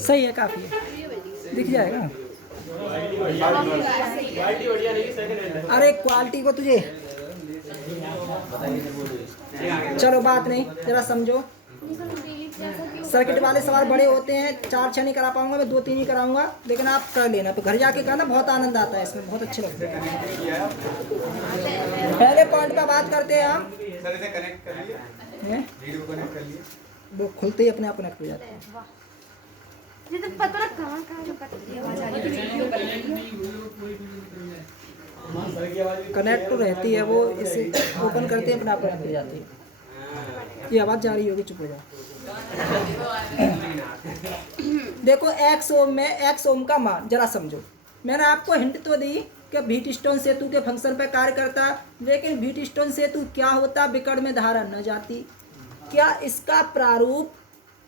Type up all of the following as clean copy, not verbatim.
सही है, काफी है, दिख जाएगा। अरे क्वालिटी को तुझे, चलो बात नहीं, जरा समझो। सर्किट वाले सवाल बड़े होते हैं, 4-6 नहीं करा पाऊंगा मैं, 2-3 ही कराऊंगा, लेकिन आप कर लेना, तो घर जाके करना, बहुत आनंद आता है इसमें, बहुत अच्छे लगते हैं। पहले पॉइंट पर बात करते हैं हम। सर इसे कनेक्ट कर लिए, वीडियो कनेक्ट कर लिए, वो खुलते ही अपने आप कनेक्ट हो जाते हैं। कनेक्ट तो रहती है, वो इसे ओपन करते हैं अपने आप कनेक्ट हो जाती है। ये आवाज़ जा रही होगी, चुप हो जाओ। देखो एक्स ओम में एक्स ओम का मान जरा समझो। मैंने आपको हिंट तो दी कि व्हीटस्टोन सेतु के फंक्शन पर कार्य करता, लेकिन व्हीटस्टोन सेतु क्या होता, विकर्ण में धारा न जाती। क्या इसका प्रारूप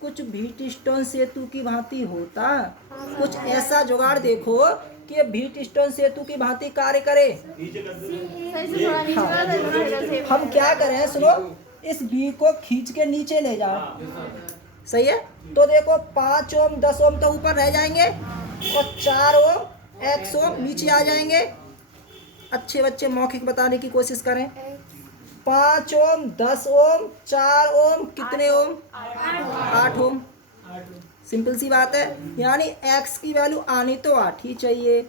कुछ व्हीटस्टोन सेतु की भांति होता? कुछ ऐसा जुगाड़ देखो कि व्हीटस्टोन सेतु की भांति कार्य करे। हाँ। हम क्या करें, सुनो, इस बी को खींच के नीचे ले जाओ, सही है? तो देखो 5 ओम 10 ओम तो ऊपर रह जाएंगे और 4 ओम 1 ओम नीचे आ जाएंगे। अच्छे बच्चे मौखिक बताने की कोशिश करें। 5 ओम 10 ओम 4 ओम कितने ओम? 8 ओम। सिंपल सी बात है, यानी x की वैल्यू आनी तो 8 ही चाहिए,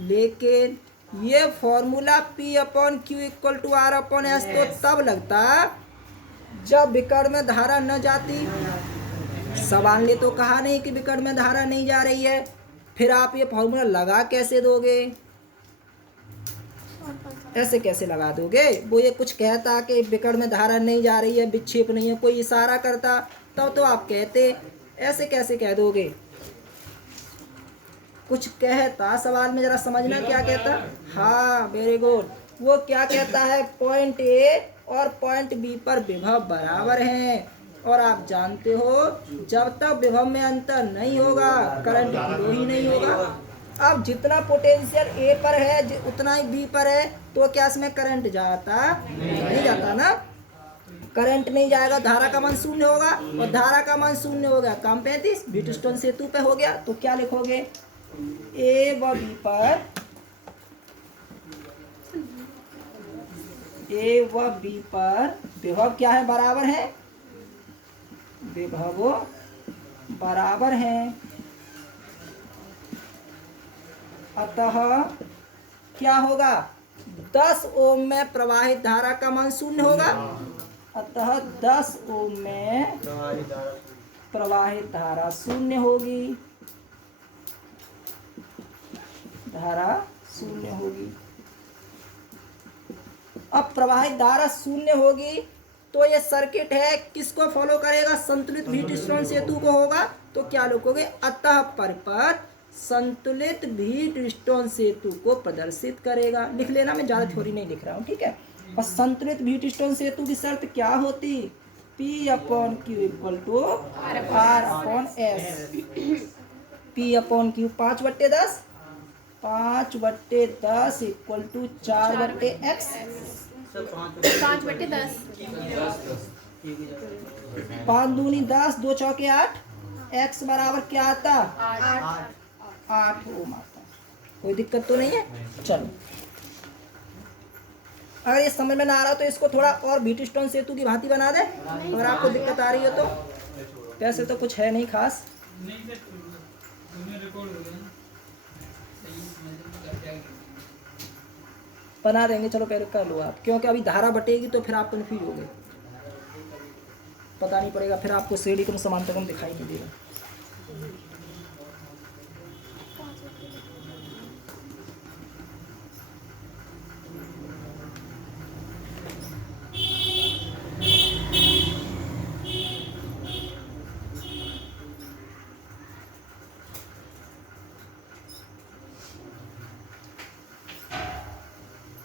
लेकिन ये formula P/Q equal to R/S तो तब लगता जब विकर्ण में धारा न जाती। सवाल ने तो कहा नहीं कि विकर्ण में धारा नहीं जा रही है, फिर आप ये फॉर्मूला लगा कैसे दोगे? ऐसे कैसे लगा दोगे? वो ये कुछ कहता कि विकर्ण में धारा नहीं जा रही है, विक्षेप नहीं है, कोई इशारा करता, तब तो आप कहते। ऐसे कैसे कह दोगे? कुछ कहता सवाल में, जरा समझना क्या कहता। हाँ वेरी गुड, वो क्या कहता है, पॉइंट ए और पॉइंट बी पर विभव बराबर हैं, और आप जानते हो जब तक विभव में अंतर नहीं होगा करंट फ्लो ही नहीं होगा। अब जितना पोटेंशियल ए पर है उतना ही बी पर है, तो क्या इसमें करंट जाता? नहीं जाता ना। करंट नहीं जाएगा, धारा का मान शून्य होगा, और धारा का मान शून्य हो गया, काम 35 व्हीटस्टोन सेतु पे हो गया। तो क्या लिखोगे, ए व बी पर, ए व बी पर विभव क्या है, बराबर है, विभव बराबर है। अतः क्या होगा, 10 ओम में प्रवाहित धारा का मान शून्य होगा। अतः 10 ओम में प्रवाहित धारा शून्य होगी, धारा शून्य होगी। अब प्रवाहित धारा शून्य होगी तो ये सर्किट है किसको फॉलो करेगा, संतुलित व्हीटस्टोन सेतु को होगा। तो क्या लिखोगे, अतः परिपथ संतुलित व्हीटस्टोन सेतु को प्रदर्शित करेगा। लिख लेना, मैं ज्यादा थ्योरी नहीं लिख रहा हूँ, ठीक है। और संतुलित व्हीटस्टोन सेतु की शर्त क्या होती, P/Q equal to R/S। P/Q 5/10, 5/10 equal to 4/x, 5/10, 5 दूनी 10, 2 चौके 8, x बराबर क्या आता, 8 ओम आता। कोई दिक्कत तो नहीं है। चलो, अगर ये समझ में ना आ रहा तो इसको थोड़ा और व्हीटस्टोन सेतु की भांति बना दे, अगर आपको दिक्कत आ रही हो तो। वैसे तो कुछ है नहीं खास, बना देंगे। चलो पहले कर लो आप, क्योंकि अभी धारा बटेगी तो फिर आप कन्फ्यूज हो गए, पता नहीं पड़ेगा, फिर आपको श्रेणी क्रम समांतर क्रम दिखाई नहीं देगा।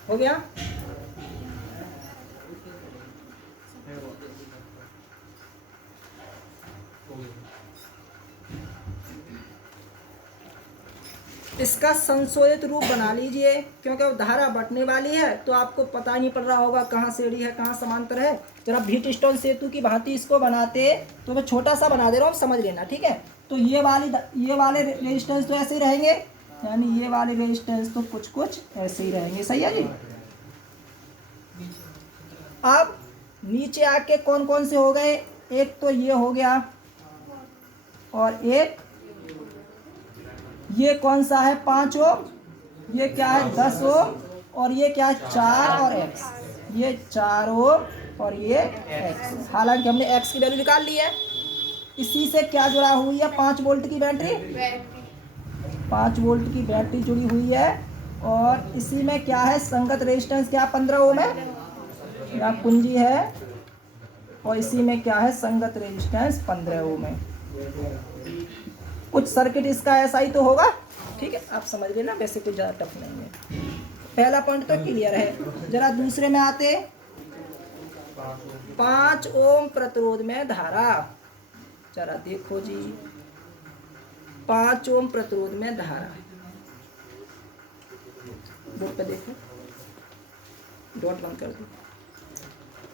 हो गया। इसका संशोधित रूप बना लीजिए, क्योंकि वो धारा बटने वाली है तो आपको पता नहीं पड़ रहा होगा कहाँ सेड़ी है कहाँ समांतर है। जरा व्हीटस्टोन सेतु की भांति इसको बनाते तो मैं छोटा सा बना दे रहा हूँ, समझ लेना, ठीक है। तो ये वाले रेजिस्टेंस तो ऐसे ही रहेंगे, यानी ये वाले रेजिस्टेंस तो कुछ ऐसे ही रहेंगे, सही है जी। अब नीचे आके कौन कौन से हो गए, एक तो ये हो गया और एक ये कौन सा है 5 ओम, ये क्या है 10 ओम, और ये क्या है 4 और x, ये 4 ओम और ये x। हालांकि हमने x की वैल्यू निकाल ली है। इसी से क्या जुड़ा हुई है 5 वोल्ट की बैटरी, 5 वोल्ट की बैटरी जुड़ी हुई है। और इसी में क्या है संगत रेजिस्टेंस क्या 15 ओम है, या कुंजी है, और इसी में क्या है संगत रेजिस्टेंस 15 ओम है। कुछ सर्किट इसका ऐसा ही तो होगा, ठीक है, आप समझ लेना, वैसे कुछ ज़्यादा टफ नहीं है। पहला पॉइंट तो क्लियर है। जरा दूसरे में आते, 5 ओम प्रतिरोध में धारा, जरा देखो जी 5 ओम प्रतिरोध में धारा, बोर्ड पे देखो, डॉट बंद कर दो।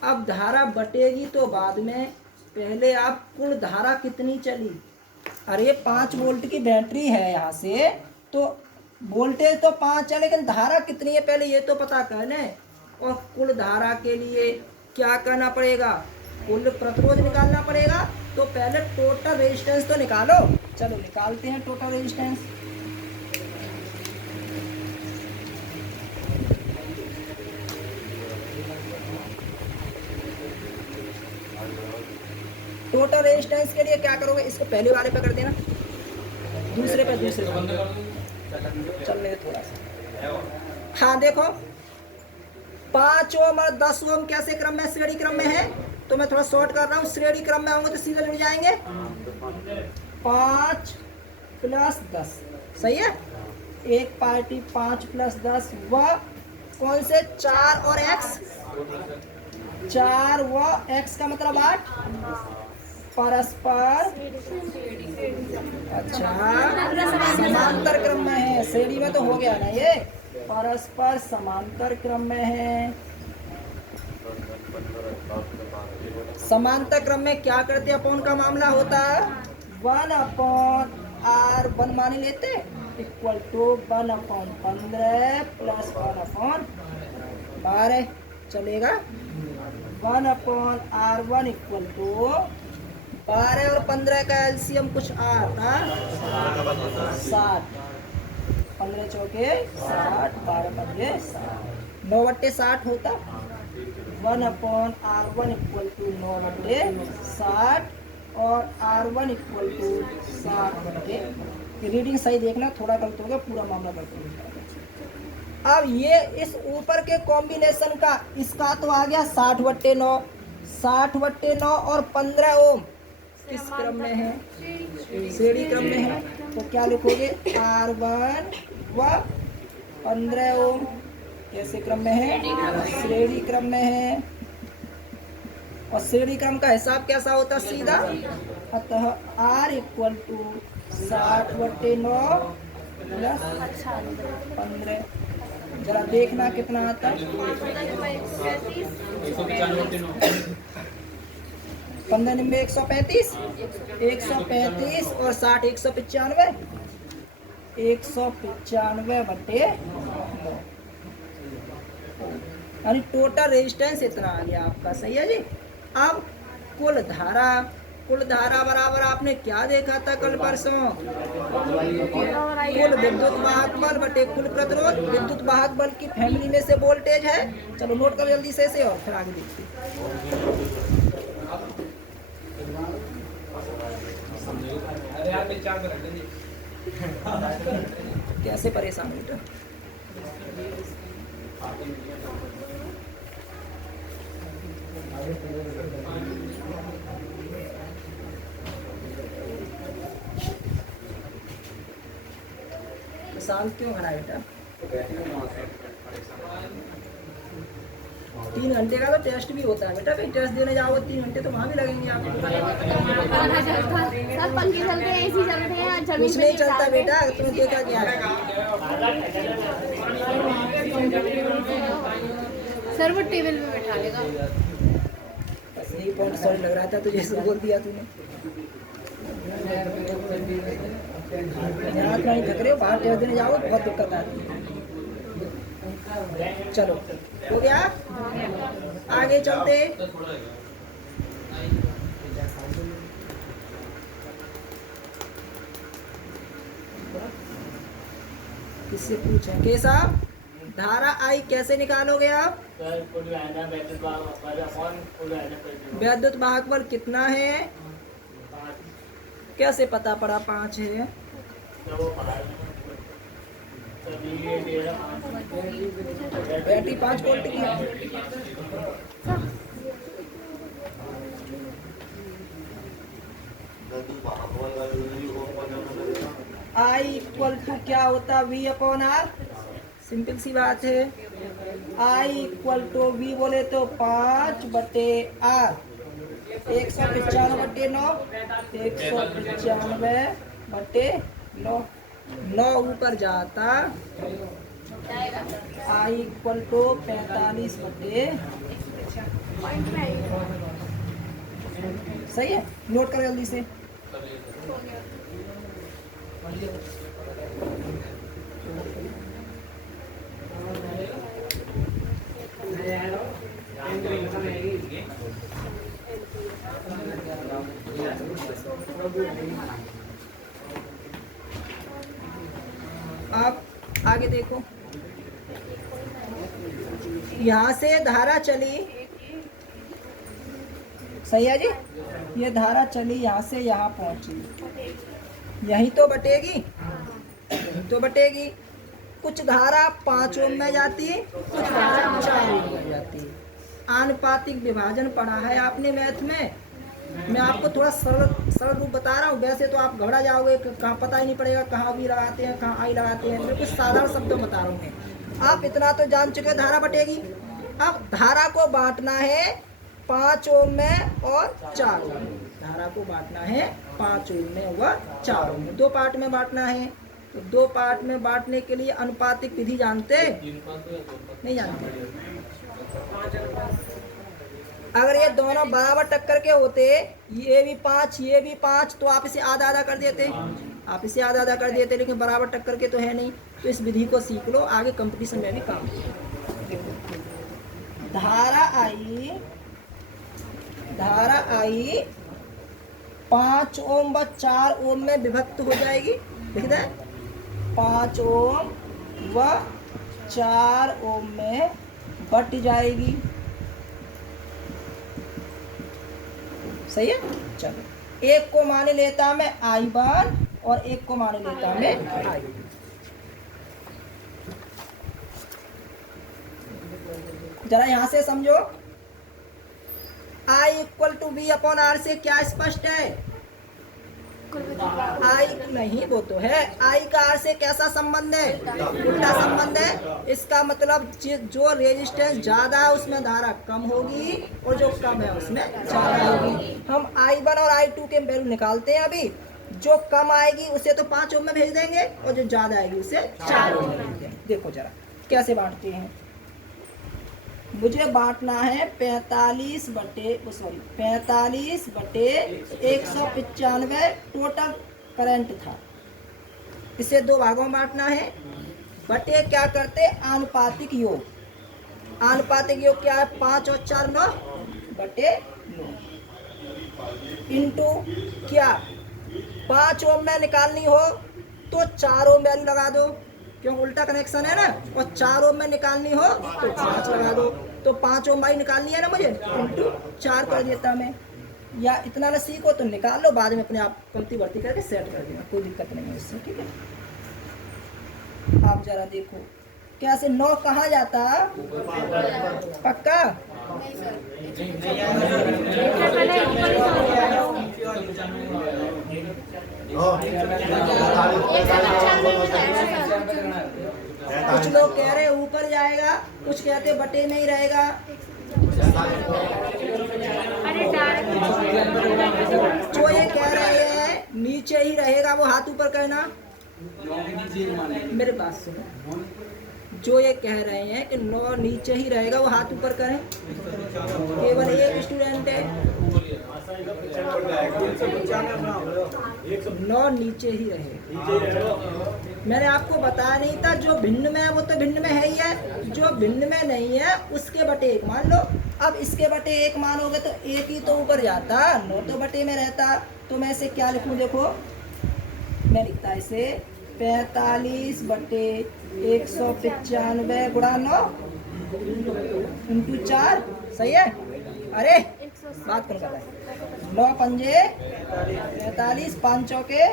अब धारा बटेगी तो बाद में, पहले आप कुल धारा कितनी चली, अरे 5 वोल्ट की बैटरी है यहाँ से, तो वोल्टेज तो 5 है लेकिन धारा कितनी है पहले ये तो पता कर लें। और कुल धारा के लिए क्या करना पड़ेगा, कुल प्रतिरोध निकालना पड़ेगा। तो पहले टोटल रेजिस्टेंस तो निकालो, चलो निकालते हैं टोटल रेजिस्टेंस। टोटल रेजिस्टेंस के लिए क्या करोगे, इसको पहले वाले पे कर देना, दूसरे पे चलने थोड़ा सा। हाँ देखो 5 ओम और 10 ओम कैसे क्रम में, श्रेणी क्रम में है, तो मैं थोड़ा शॉर्ट कर रहा हूँ, श्रेणी क्रम में होंगे तो सीधे जुड़ जाएंगे, 5 + 10, सही है। एक पार्टी 5 + 10 वह कौन से 4 और x, 4 व x का मतलब 8, परस्पर, अच्छा समांतर क्रम में है, श्रेणी में तो हो गया ना ये, परस्पर समांतर क्रम में है। समांतर क्रम में क्या करते हैं, अपॉन का मामला होता है, 1/r 1 मान लेते इक्वल टू 1/15 + 1/12 चलेगा। 1/r1 इक्वल टू 12 और 15 का एलसीएम कुछ आर ना 60, 15 चौके 60, 12 पंजे 60, 9/60 होता। 1/r1 इक्वल टू 9/60 और r1 इक्वल टू 60। रीडिंग सही देखना, थोड़ा गलत होगा, पूरा मामला गलत होगा। अब ये इस ऊपर के कॉम्बिनेशन का, इसका तो आ गया 60/9, 60/9 और 15 ओम किस क्रम में है, श्रेणी क्रम में है। तो क्या लिखोगे, R1 व 15 ओम कैसे क्रम में है, श्रेणी क्रम में है। और श्रेणी क्रम का हिसाब कैसा होता, सीधा, अतः R इक्वल टू 60/9 + 15। जरा देखना कितना आता है, 15 × 135, 135 और 60 195, 195/9, यानी टोटल रेजिस्टेंस इतना आ गया आपका, सही है जी। अब कुल धारा बराबर आपने क्या देखा था कल परसों, कुल विद्युत वाहक बल बटे कुल प्रतिरोध। विद्युत वाहक बल की फैमिली में से वोल्टेज है, चलो नोट करो जल्दी से और फिर आगे देखते कैसे परेशान होता। शांत क्यों खड़ा है बेटा, 3 घंटे का तो टेस्ट भी होता है बेटा, कहीं टेस्ट देने जाओ 3 घंटे तो वहाँ भी लगेंगे आपको। सर पंखे चलते हैं, एसी चलते हैं, जमीन कुछ पे नहीं गिर चलता जाते हैं। बेटा, तुमने देखा क्या है? सर वो टेबल पे बैठा लेगा। बस यही पॉइंट सॉल्व लग रहा था तुझे, इसको बोल दिया तूने। यहाँ नहीं थक रहे हो, बाहर टेस्ट देने जाओ बहुत दिक्कत आती है। चलो हो गया, आगे चलते। किससे पूछे कैसा? धारा आई कैसे निकालोगे आप? विद्युत भाग पर कितना है? कैसे पता पड़ा 5 है? बैटरी 5 वोल्ट की है। आई इक्वल टू क्या होता? V upon R. सिंपल सी बात है। आई इक्वल टू वी बोले तो 5/R। 195/9, 195/9, 9 ऊपर जाता। आई इक्वल टू 45/। सही है, नोट करो जल्दी से। आप आगे देखो, यहाँ से धारा चली, सही है जी, ये धारा चली यहाँ से यहाँ पहुंची, यही तो बटेगी, यही तो बटेगी। कुछ धारा 5 ओम में जाती है, कुछ धारा 4 ओम में जाती है। आनुपातिक विभाजन पढ़ा है आपने मैथ में। मैं आपको थोड़ा सरल रूप बता रहा हूँ, वैसे तो आप घबरा जाओगे, कहाँ पता ही नहीं पड़ेगा कहाँ भी लगाते हैं कहाँ आई लगाते हैं। मैं कुछ साधारण शब्दों बता रहा हूँ। आप इतना तो जान चुके हो धारा बटेगी। अब धारा को बांटना है 5 ओम में और 4 ओम में। धारा को बांटना है 5 ओम में व 4 ओम में। 2 पार्ट में बांटना है, तो 2 पार्ट में बांटने के लिए अनुपातिक विधि जानते नहीं जानते? अगर ये दोनों बराबर टक्कर के होते, ये भी 5 ये भी 5, तो आप इसे आधा आधा कर देते, आप इसे आधा आधा कर देते, लेकिन बराबर टक्कर के तो है नहीं। तो इस विधि को सीख लो, आगे कंपटीशन में भी काम। धारा आई 5 ओम व 4 ओम में विभक्त हो जाएगी। लिख दे, 5 ओम व 4 ओम में बट जाएगी। सही है। चलो, एक को मान लेता मैं I1 और एक को मान लेता मैं I2। जरा यहां से समझो, I equal to V upon R से क्या स्पष्ट है? आई नहीं, वो तो है। आई का आर से कैसा संबंध है? उल्टा संबंध है। इसका मतलब जो रेजिस्टेंस ज्यादा है उसमें धारा कम होगी और जो कम है उसमें ज्यादा होगी। हम I1 और I2 के वैल्यू निकालते हैं। अभी जो कम आएगी उसे तो 5 ओम में भेज देंगे और जो ज्यादा आएगी उसे 4 ओम में भेज देंगे। देखो जरा कैसे बांटते हैं। मुझे बांटना है 45/195 टोटल करंट था। इसे 2 भागों में बांटना है। बटे क्या करते? आनुपातिक योग। आनुपातिक योग क्या है? 5 और 4 9 बटे 9 इंटू क्या 5 ओम में निकालनी हो तो 4 ओम वैल्यू लगा दो, क्यों उल्टा कनेक्शन है ना। और 4 ओम में निकालनी हो तो 5 लगा दो। तो 5 ओम भाई निकालनी है ना मुझे, इंटू 4 कर देता मैं। या इतना ना सीखो तो निकाल लो, बाद में अपने आप कमती भर्ती करके सेट कर देना, कोई दिक्कत नहीं है उससे। ठीक है, आप जरा देखो कैसे 9 कहाँ जाता? पक्का? कुछ लोग कह रहे ऊपर जाएगा, कुछ कहते बटे नहीं रहेगा। अरे डायरेक्ट जो ये कह रहे हैं नीचे ही रहेगा वो हाथ ऊपर करना। मेरे पास सुनो, जो ये कह रहे हैं कि 9 नीचे ही रहेगा वो हाथ ऊपर करें। केवल एक स्टूडेंट है, 9 नीचे ही रहे। मैंने आपको बताया नहीं था, जो भिन्न में है वो तो भिन्न में है ही है, जो भिन्न में नहीं है उसके बटे 1 मान लो। अब इसके बटे 1 मानोगे तो 1 ही तो ऊपर जाता, 9 तो बटे में रहता। तो मैं इसे क्या लिखूं, देखो मैं लिखता इसे 45 बटे 195 गुणा 9 इंटू 4। सही है? अरे बात कौन कर रहा है? 9 पंजे 45, 5 चौके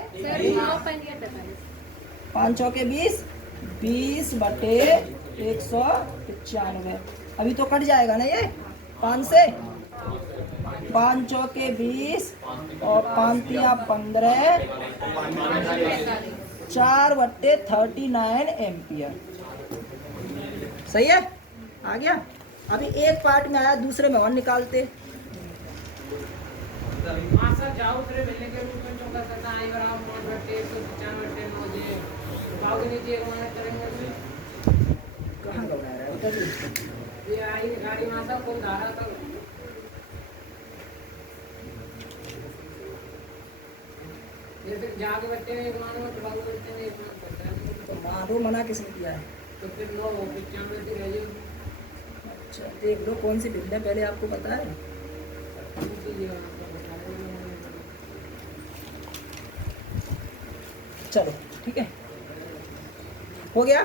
5 चौके 20, 20 बटे 195। अभी तो कट जाएगा ना ये 5 से, 5 चौके 20 और 5 तिया 15, 4 बट्टे 39 एम्पियर। सही है? आ गया। अभी एक पार्ट में आया, दूसरे में और निकालते। कहाँ घबरा रहा है? उधर जाके बच्चे ने एक मानो तो बाबू बच्चे ने एक मान करता है तो मारो, मना किसने किया है? तो फिर 9 95 रह जाए। अच्छा देख लो कौन सी भिन्न है, पहले आपको पता है? चलो ठीक है, हो गया।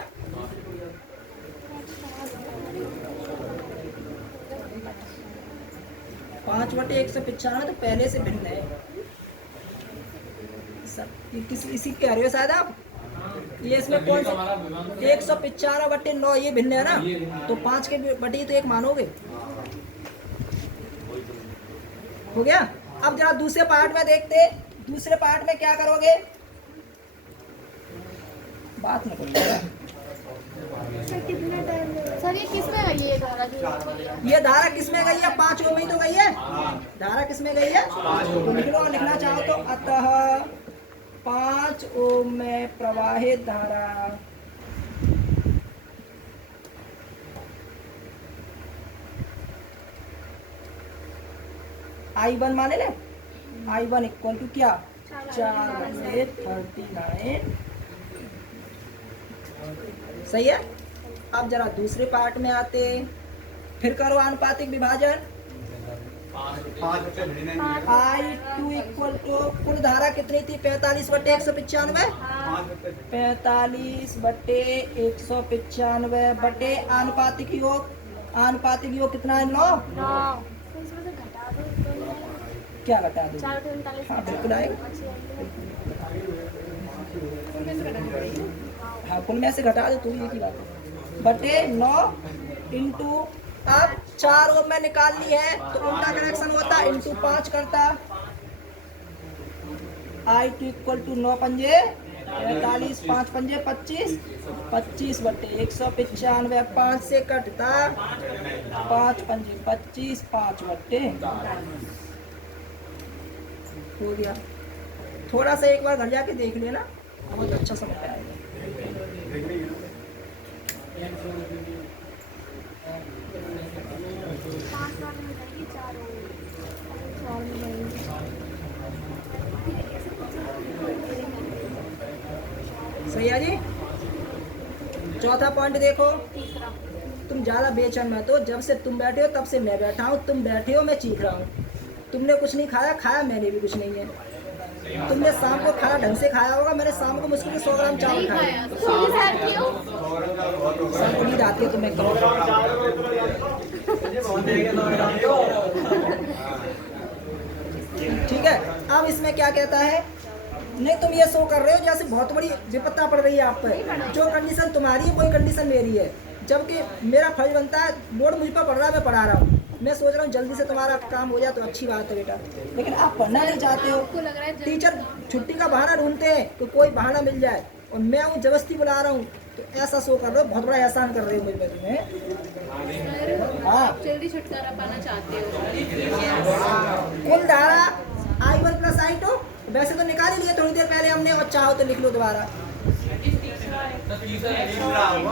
पाँच बटे 195 तो पहले से भिन्न है। ये किसी इसी कह रहे हो शायद आप? ये इसमें कौन सा 195 बटे 9 ये भिन्न है ना, तो 5 के बटे तो 1 मानोगे। हो गया। अब जरा दूसरे पार्ट में देखते, दूसरे पार्ट में क्या करोगे? बात न करो। सर ये किस में गई है धारा जो? ये धारा किस में गई है? 5 ओम में ही तो गई है। धारा किस में गई है? तो लिख लो, लिखना चाहो तो अतः 5 ओम में प्रवाहित धारा I1 माने ले, I1 इक्वल टू क्या? 4 बटे 39। सही है। अब जरा दूसरे पार्ट में आते, फिर करो आनुपातिक विभाजन। I2 इक्वल टू कुल धारा कितनी थी? 45 बटे 195, 45 बटे 195 बटे आनुपातिक योग। आनुपातिक योग कितना है? 9। क्या घटा दो? हाँ बिल्कुल आएगा। हाँ कुल में से घटा दो तो ये की बात है। बटे 9 इंटू, अब 4 ओम में निकालनी है तो उल्टा कनेक्शन होता, इंटू 5 करता। I2 इक्वल टू 9 पंजे 45, 5 पंजे 25, 25 बटे 195, 5 से कटता 5 पंजे 25, 5 बटे हो गया। थोड़ा सा एक बार घर जाके देख लेना, बहुत अच्छा समझ आएगा। सही है जी। चौथा पॉइंट देखो, तुम ज्यादा बेचैन मत हो। जब से तुम बैठे हो तब से मैं बैठा हूँ। तुम बैठे हो, मैं चीख रहा हूँ। तुमने कुछ नहीं खाया, खाया मैंने भी कुछ नहीं है। तुमने शाम को खाना ढंग से खाया होगा, मैंने शाम को मुश्किल से 100 ग्राम चावल खाया। सर को नींद आती है तो मैं करूँ। ठीक है। अब इसमें क्या कहता है? नहीं तुम ये शो कर रहे हो जैसे बहुत बड़ी विपत्ता पड़ रही है आप पर। जो कंडीशन तुम्हारी है वही कंडीशन मेरी है, जबकि मेरा फर्ज बनता है, लोड मुझ पर पड़ रहा है, मैं पढ़ा रहा हूँ। मैं सोच रहा हूँ जल्दी से तुम्हारा काम हो जाए तो अच्छी बात है बेटा, लेकिन आप पढ़ना नहीं चाहते हो। टीचर छुट्टी का बहाना ढूंढते हैं तो कोई बहाना मिल जाए, और मैं हूँ जबरदस्ती बुला रहा हूँ, तो ऐसा शो कर रहे हो, बहुत बड़ा एहसान कर रहे हो मुझ पर तुम्हें। हाँ जल्दी छुटकारा पाना चाहते हो। कुल धारा I1 प्लस I2 वैसे तो निकाल ही लिए थोड़ी देर पहले हमने, और चाहो तो लिख लो दोबारा।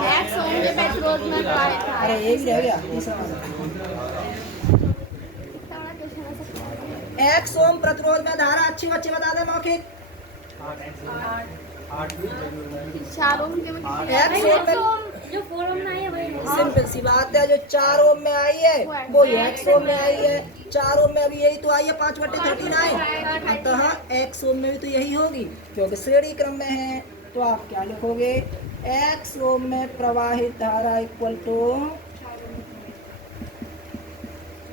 एक्स ओम के पेट्रोल में प्रवाहित धारा। अरे एक ही रह गया तीसरा वाला। एक्स ओम प्रतिरोध में धारा, अच्छी बच्चे बता दे मौखिक। 4 ओम के एक्स ओम में जो 4 ओम में आई है वही सिंपल सी बात है, जो 4 ओम में आई है वो एक्स ओम में आई है। 4 ओम में अभी यही तो आई है 5/39, अतः एक्स ओम में भी तो यही होगी क्योंकि श्रेणी क्रम में है। तो आप क्या लिखोगे, एक्स ओम में प्रवाहित धारा इक्वल टू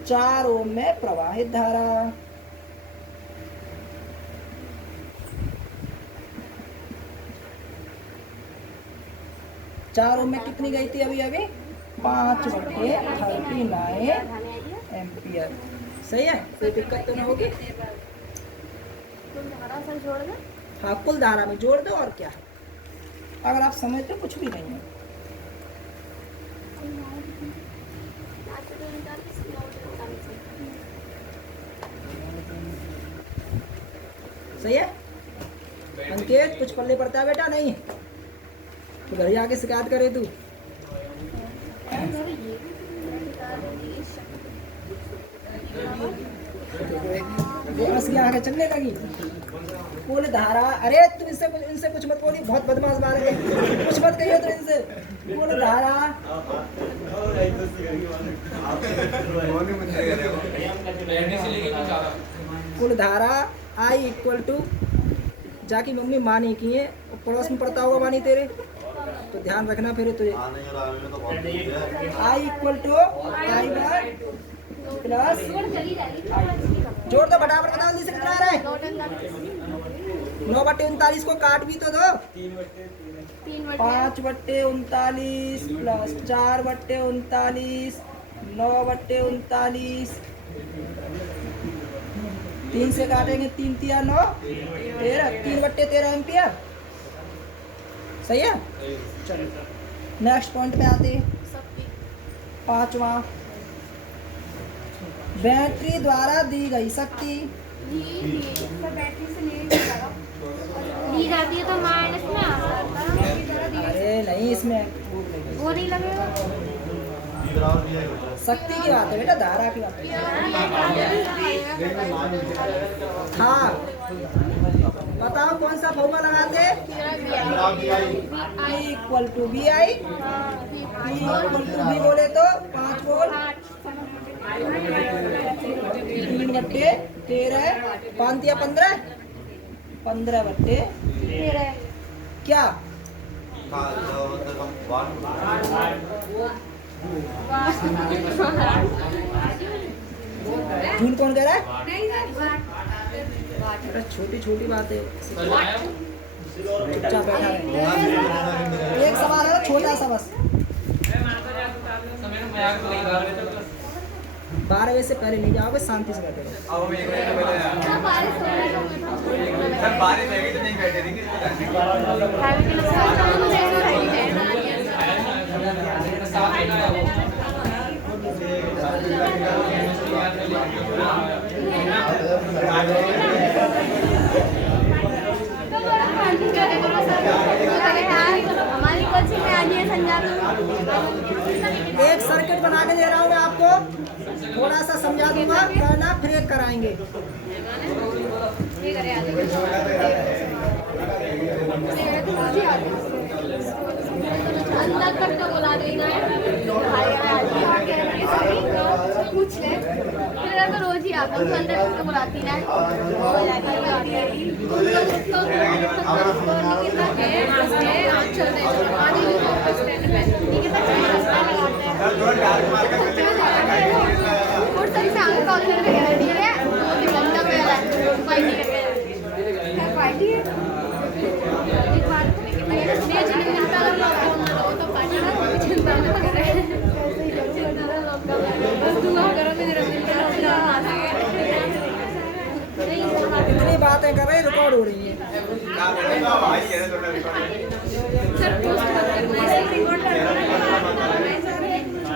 4 ओम में प्रवाहित धारा। चार ओम में कितनी गई थी अभी 5/39 एम्पियर। सही है, कोई दिक्कत तो नहीं होगी। तुम धारा सर जोड़ दे। हाँ कुल धारा में जोड़ दो और क्या, अगर आप समझते हो कुछ भी नहीं है। सही है अंकित, कुछ पल्ले पड़ता है बेटा? नहीं तो घर जाके शिकायत करे तू। वो असली आगे चलने लगी। कुल धारा, अरे तुम इनसे कुछ मत बोली, बहुत बदमाश बात है, कुछ मत कहियो तो इनसे। कुल धारा I इक्वल टू, जाकी मम्मी मानी की है, पड़ोस में पढ़ता होगा मानी तेरे, तो ध्यान रखना फिर तुझे। I equal to I1 plus जोड़ दो फटाफट, बताओ जल्दी से कितना आ रहा है। 9/39 को काट भी तो दो। 5/39 प्लस 4/39 9/39, 3 से काटेंगे 3 तिया 9 13, 3/13 एम्पियर। सही है, चलो नेक्स्ट पॉइंट पे आते हैं। 5वां, बैटरी द्वारा दी गई शक्ति। बैटरी से ली जाती है तो माइनस में आ जाता है। अरे नहीं, इसमें वो नहीं लगेगा। शक्ति की बात है बेटा, धारा की बात है। हाँ बताओ कौन सा फॉर्मूला लगाते? E equal to B I, equal to B बोले तो 5 वोल्ट 3/13, 5 या 15, 15/13 क्या? झूठ कौन कह रहा है? छोटी छोटी बात है, चुपचाप बैठा है। एक सवाल है छोटा सा बस, 12 बजे से पहले नहीं जाओगे, शांति से बैठे रहो। बारिश रहेगी तो नहीं बैठे रहेंगे। हमारी कोचिंग में आज ये संजा एक सर्किट बना के दे रहा हूँ मैं आपको, थोड़ा सा समझा दूंगा, करना फिर एक कराएंगे। अंदर तक तो बुला देना है, पूछ ले फिर तो रोज ही आता हूँ, अंदर तक तो बुलाती ना है। इतनी बातें कर रहे, रिकॉर्ड हो रही है।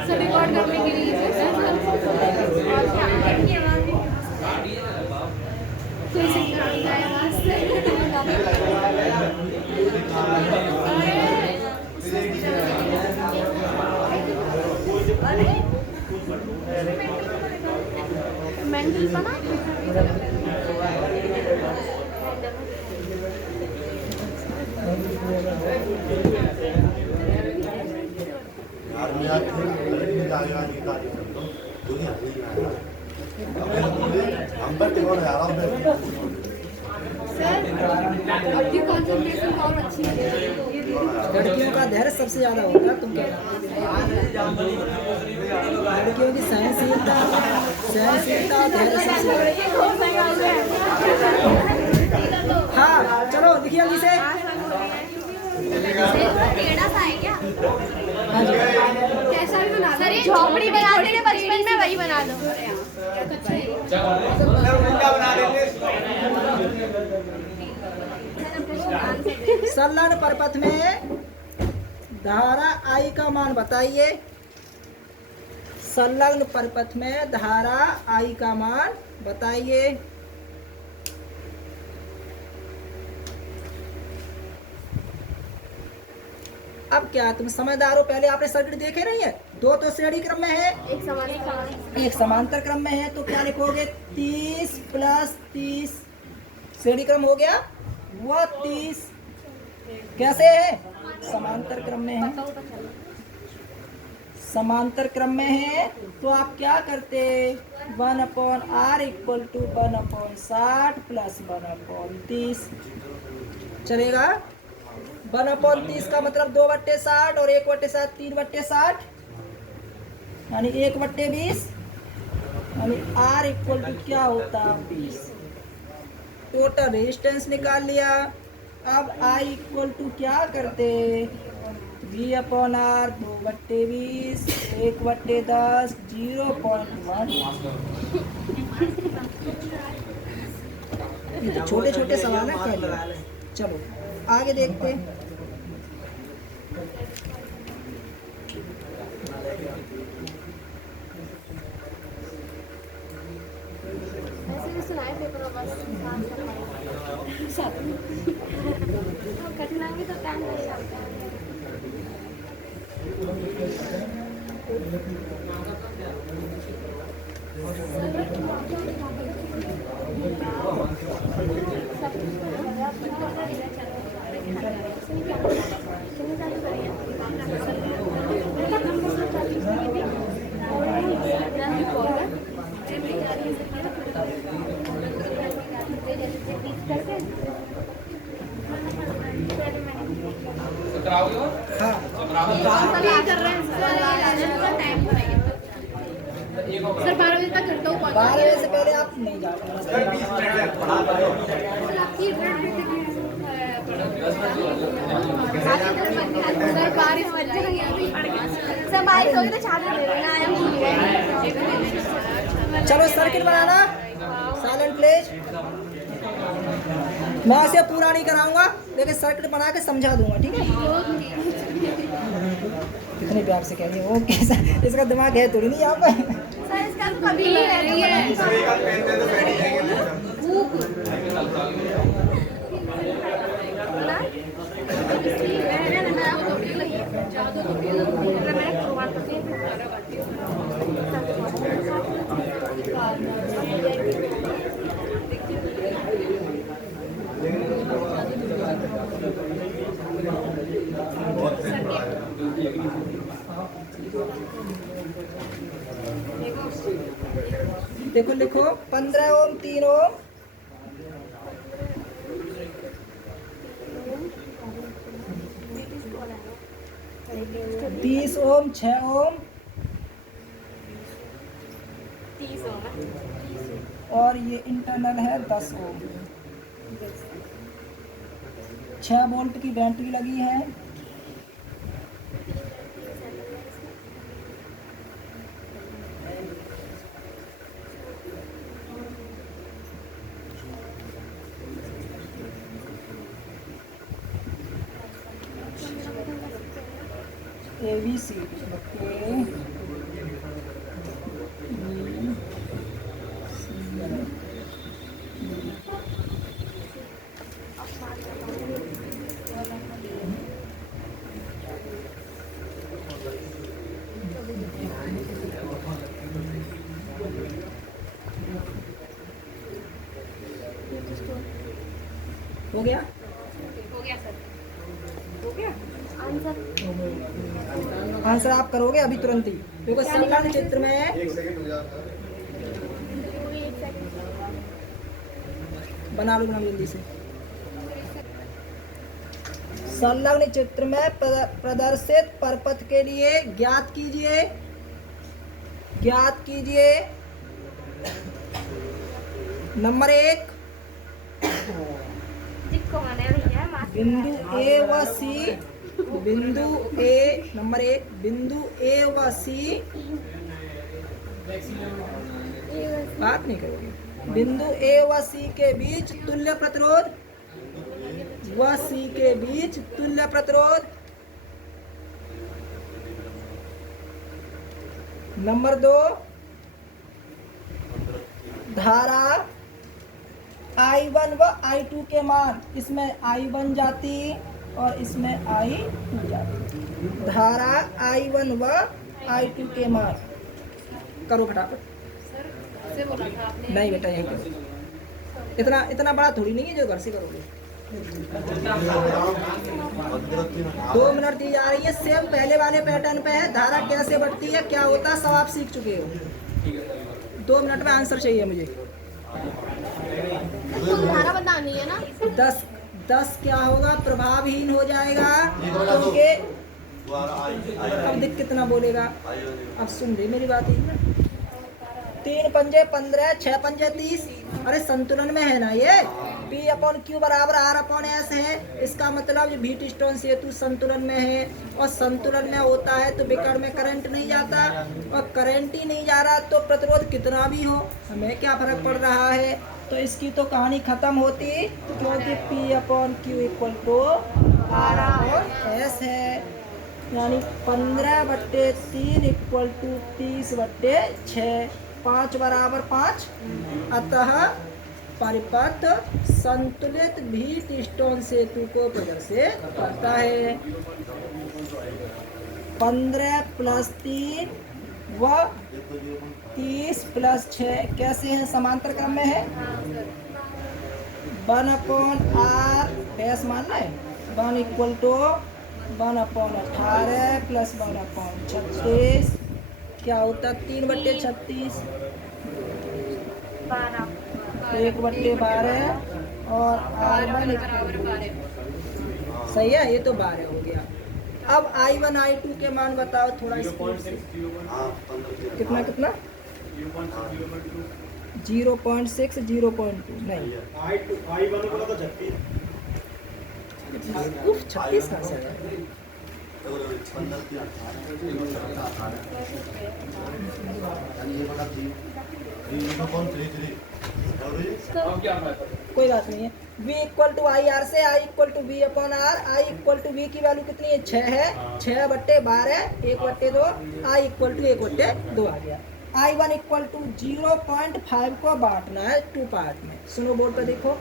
सर रिकॉर्ड करने के लिए कोई सिंगर आ जाए आवाज मेंटल बना आपकी कंसंट्रेशन बहुत अच्छी है। लड़कियों का धैर्य सबसे ज्यादा होता है, तुम क्या लड़कियों की सहनशीलता और धैर्य सबसे ज्यादा। हाँ चलो लिखिए जल्दी से। टेढ़ा सा है क्या? हाँ जी कैसा भी बना दो, झोपड़ी बनाते थे बचपन में, वही बना दो। बना देंगे। संलग्न परपथ में धारा I का मान बताइए। संलग्न परपथ में धारा I का मान बताइए। अब क्या तुम समझदार हो? पहले आपने सर्किट देखे नहीं है? दो तो श्रेणी क्रम में है, एक समांतर क्रम में है, तो क्या लिखोगे? 30 + 30 श्रेणी क्रम हो गया, वह 30 कैसे है? समांतर क्रम में है। समांतर क्रम में है तो आप क्या करते? 1/r = 1/60 + 1/30 चलेगा। 1/30 का मतलब 2/60 और 1/60 3/60 यानी 1/20 यानी R = क्या होता? 20। टोटल रेजिस्टेंस निकाल लिया। अब I = क्या करते? V/R 2/20 1/10 0.1। ये तो छोटे छोटे सवाल है, कर लो। चलो आगे देखते हैं। ऐसे भी सुनाए पेपर में बस कठिनाई तो टाइम नहीं लगता है। सर 12 बजे तक घर तो 12 बजे से पहले आप नहीं जा पाएंगे। सर 20 मिनट पढ़ा दो। सर बारिश बज रही है, सब बारिश होगी तो छाता ले लेना। आया भूल गए। चलो सर्किट बनाना, साइलेंट प्लीज। मैं इसे पूरा नहीं कराऊंगा लेकिन सर्किट बना के समझा दूंगा, ठीक है? कितने प्यार से कह रही है, ओके सर। इसका दिमाग है थोड़ी नहीं यहाँ पे। सर इसका कभी नहीं रह रही है। सर एक हाथ पहनते हैं तो बैठ ही जाएंगे। देखो लिखो 15 ओम 3 ओम 30 ओम 6 ओम और ये इंटरनल है 10 ओम। 6 वोल्ट की बैटरी लगी है। ABCD okay. हो गया? हो गया सर। हो गया आंसर। आंसर आप करोगे अभी तुरंत ही, क्योंकि संलग्न चित्र में एक सेकंड हो जाता है। एक सेकंड। बना लो जल्दी से। संलग्न चित्र में प्रदर्शित परपथ के लिए ज्ञात कीजिए नंबर 1 जिसको मैंने भैया माफ बिंदु ए व सी, बिंदु ए नंबर 1 बिंदु ए व सी, बात नहीं करोगे। बिंदु ए व सी के बीच तुल्य प्रतिरोध, व सी के बीच तुल्य प्रतिरोध। नंबर 2 धारा I1 व I2 के मान, इसमें I1 जाती और इसमें I2 जाती। धारा I1 व I2 के मान करो फटाफट। से बोला था आपने। नहीं बेटा यही करो, इतना बड़ा थोड़ी नहीं है जो घर से करोगे। 2 मिनट दी जा रही है, सेम पहले वाले पैटर्न पे है। धारा कैसे बढ़ती है, क्या होता है, सब आप सीख चुके हो। 2 मिनट में आंसर चाहिए मुझे। धारा बतानी है ना। 10 क्या होगा, प्रभावहीन हो जाएगा, क्योंकि अब देख कितना बोलेगा। अब सुन ले मेरी बात ही। 3 पंजे 15, 6 पंजे 30। अरे संतुलन में है ना ये। P/Q बराबर R/S है। इसका मतलब व्हीटस्टोन सेतु संतुलन में है, और संतुलन में होता है तो विकर्ण में करंट नहीं जाता, और करंट ही नहीं जा रहा तो प्रतिरोध कितना भी हो हमें क्या फर्क पड़ रहा है। तो इसकी तो कहानी खत्म होती, क्योंकि P/Q = R/S है। यानी 15/3 = 30/6, 5 बराबर 5। अतः परिपथ संतुलित व्हीटस्टोन सेतु को प्रदर्शित करता है। 15 + 3 व 30 + 6 कैसे हैं, समांतर क्रम में है। 1/R बेस मानना है। 1 = 1/18 + 1/36 क्या होता है, 3/36, 1/12 और R1 सही है। ये तो 12 हो गया। अब I1 I2 के मान बताओ थोड़ा स्पीड से। कितना 0.6 0.2 नहीं, उफ 36 कहाँ से आया? कोई बात नहीं है। V = IR से I = V/R। I = V की वैल्यू कितनी है, 6 है। 6/12 1/2, I = 1/2 आ गया। I1 = 0.5 को बांटना है 2 पार्ट में। सुनो बोर्ड पे देखो,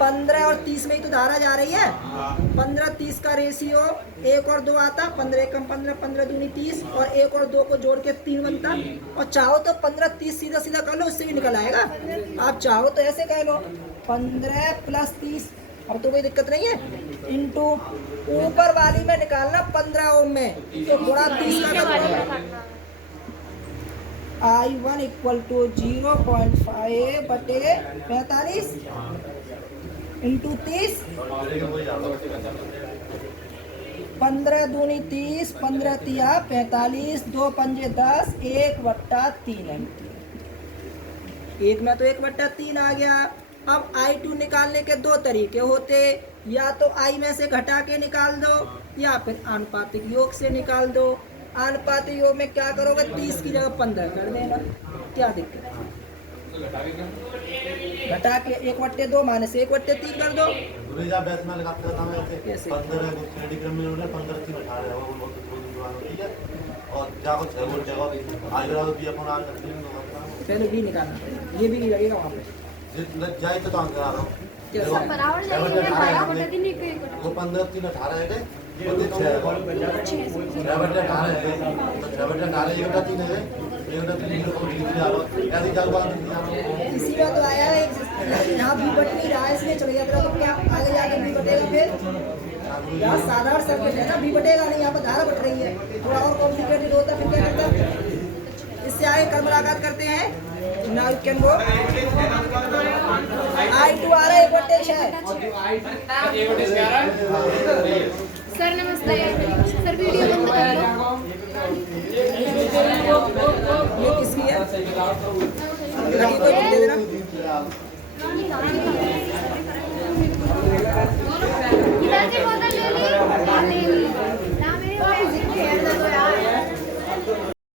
15 और 30 में ही तो धारा जा रही है। 15-30 का रेशियो 1 और 2 आता, 15 कम 15, 15 दूनी 30, और 1 और 2 को जोड़ के 3 बनता। और चाहो तो 15-30 सीधा सीधा कर लो, उससे भी निकल आएगा। आप चाहो तो ऐसे कह लो 15 + 30, अब तो कोई दिक्कत नहीं है। इनटू ऊपर वाली में निकालना 15 ओम में, तो गुणा 30 का करना। I1 = 0.5/45 इंटू 30, 15 दूनी 30, 15 तिया 45, 2 पंजे 10, 1/3 एम्पीयर। एक में तो 1/3 आ गया। अब I2 निकालने के 2 तरीके होते, या तो I में से घटा के निकाल दो, या फिर आनुपातिक योग से निकाल दो। आनुपातिक योग में क्या करोगे, 30 की जगह 15 कर देना, क्या दिक्कत है। घटा के 1/2 माइनस 1/3 कर दो। कैसे? पहले भी निकालना पड़ेगा, ये भी नहीं लगेगा वहाँ पे। बराबर जाएगा 12/3 वो 15 3 18 है थे, वो 6 है, 6/18 है, 6/18 1/3 है, 1/3 को लिख दिया लो, ऐसे चालू बात नहीं। इसी का तो आया है, यहाँ भी बट नहीं रहा है, इसलिए चले जाता है। तो क्या आगे यहाँ साधारण सर्किट है ना, बी बटेगा नहीं, यहाँ पर धारा बट रही है। थोड़ा और कॉम्प्लिकेटेड होता फिर क्या करता? इससे आगे कर्म मुलाकात करते हैं। Now you can go. I2 आ रहा है, एक वोल्टेज है। सर नमस्ते, सर वीडियो बंद कर लो। ये किसकी है? लगी तो दे देना।